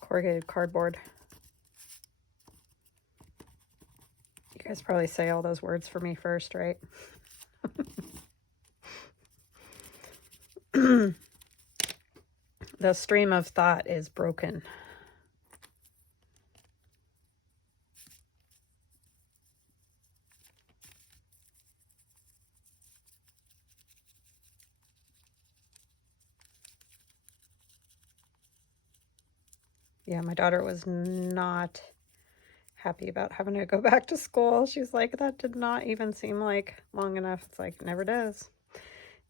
corrugated cardboard. You guys probably say all those words for me first, right? The stream of thought is broken. Yeah, my daughter was not happy about having to go back to school. She's like, that did not even seem like long enough. It's like, never does.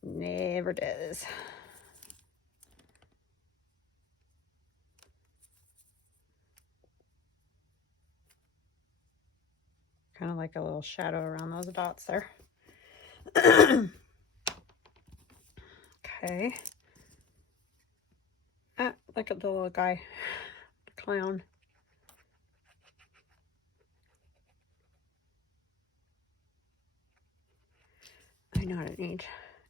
Never does. Kind of like a little shadow around those dots there. Okay. Ah, look at the little guy. The clown. I know what I need.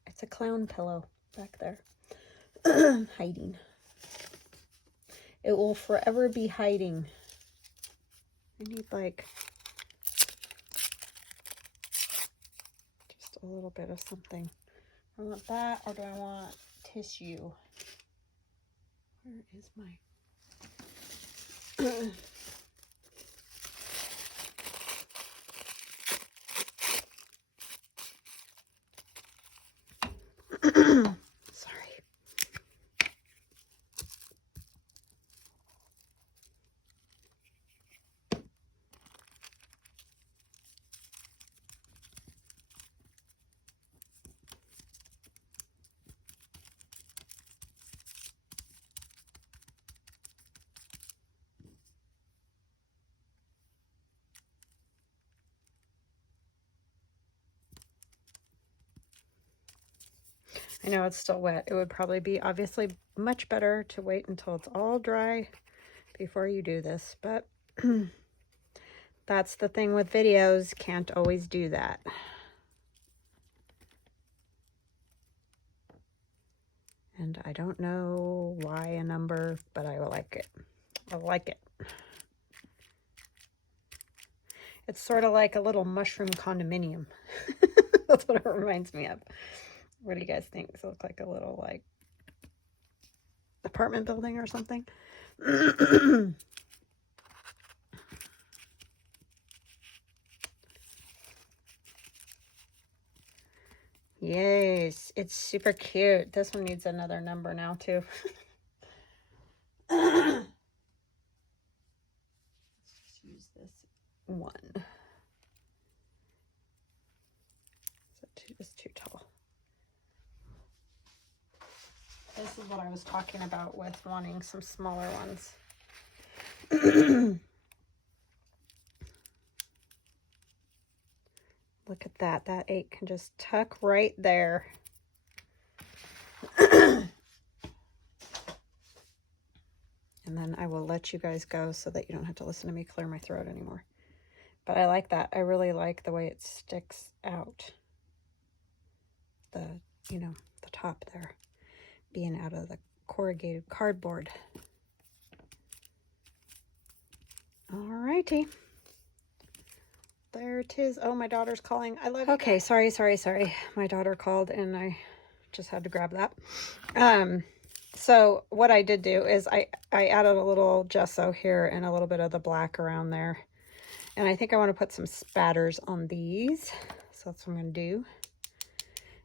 It's a clown pillow back there. Hiding. It will forever be hiding. I need like just a little bit of something. I want that, or do I want tissue? Where is my... Sorry. I know it's still wet. It would probably be obviously much better to wait until it's all dry before you do this, but that's the thing with videos. Can't always do that. And I don't know why a number, but I like it. I like it. It's sort of like a little mushroom condominium. That's what it reminds me of. What do you guys think? Does it look like a little, like, apartment building or something? Yes, it's super cute. This one needs another number now, too. Let's just use this one. It's too tall. This is what I was talking about with wanting some smaller ones. Look at that. That 8 can just tuck right there. then I will let you guys go so that you don't have to listen to me clear my throat anymore. But I like that. I really like the way it sticks out. The, you know, the top there being out of the corrugated cardboard. Alrighty. There it is. Oh, my daughter's calling. I love you. Okay, sorry. My daughter called and I just had to grab that. So what I did do is I added a little gesso here and a little bit of the black around there. And I think I want to put some spatters on these. So that's what I'm going to do.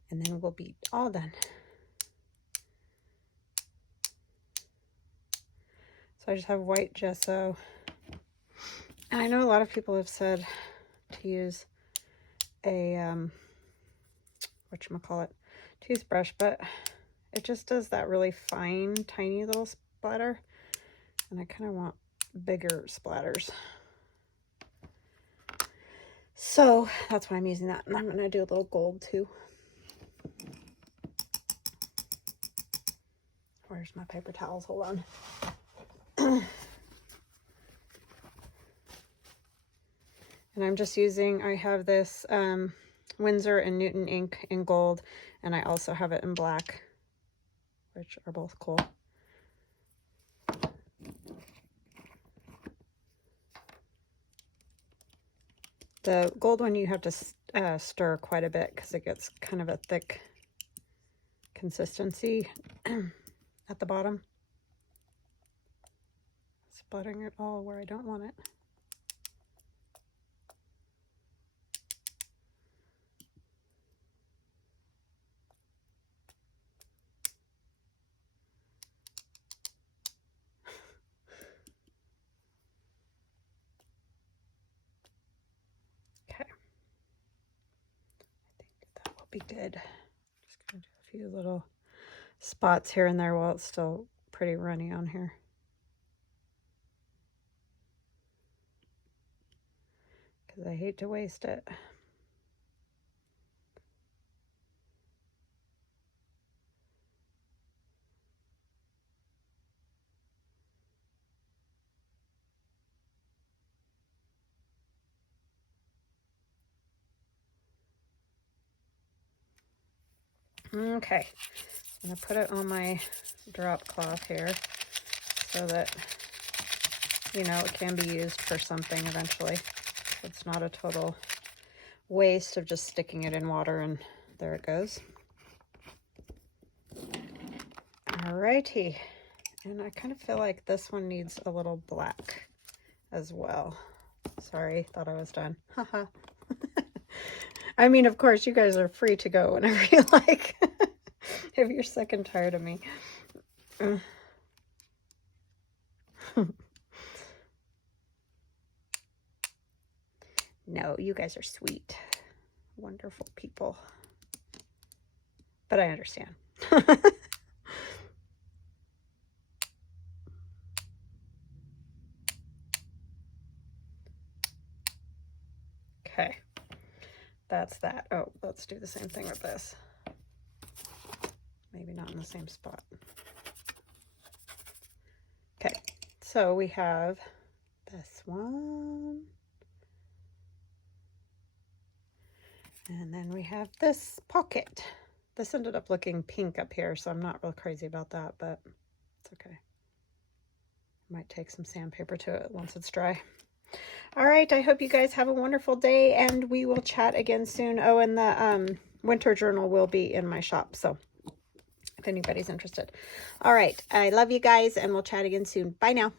And then we'll be all done. So I just have white gesso. And I know a lot of people have said to use a, whatchamacallit, toothbrush, but it just does that really fine, tiny little splatter. And I kind of want bigger splatters. So that's why I'm using that. And I'm going to do a little gold too. Where's my paper towels? Hold on. And I'm just using, I have this Winsor and Newton ink in gold, and I also have it in black, which are both cool. The gold one you have to stir quite a bit because it gets kind of a thick consistency at the bottom. Splattering it all where I don't want it. Be good. Just gonna do a few little spots here and there while it's still pretty runny on here. Because I hate to waste it. Okay, I'm going to put it on my drop cloth here so that, you know, it can be used for something eventually. It's not a total waste of just sticking it in water and there it goes. Alrighty, and I kind of feel like this one needs a little black as well. Sorry, thought I was done. Haha. I mean, of course, you guys are free to go whenever you like. If you're sick and tired of me. No, you guys are sweet. Wonderful people. But I understand. Okay. That's that. Oh, let's do the same thing with this. Maybe not in the same spot. Okay, so we have this one. And then we have this pocket. This ended up looking pink up here, so I'm not real crazy about that, but it's okay. I might take some sandpaper to it once it's dry. All right, I hope you guys have a wonderful day, and we will chat again soon. Oh, and the winter journal will be in my shop, so if anybody's interested. All right, I love you guys, and we'll chat again soon. Bye now.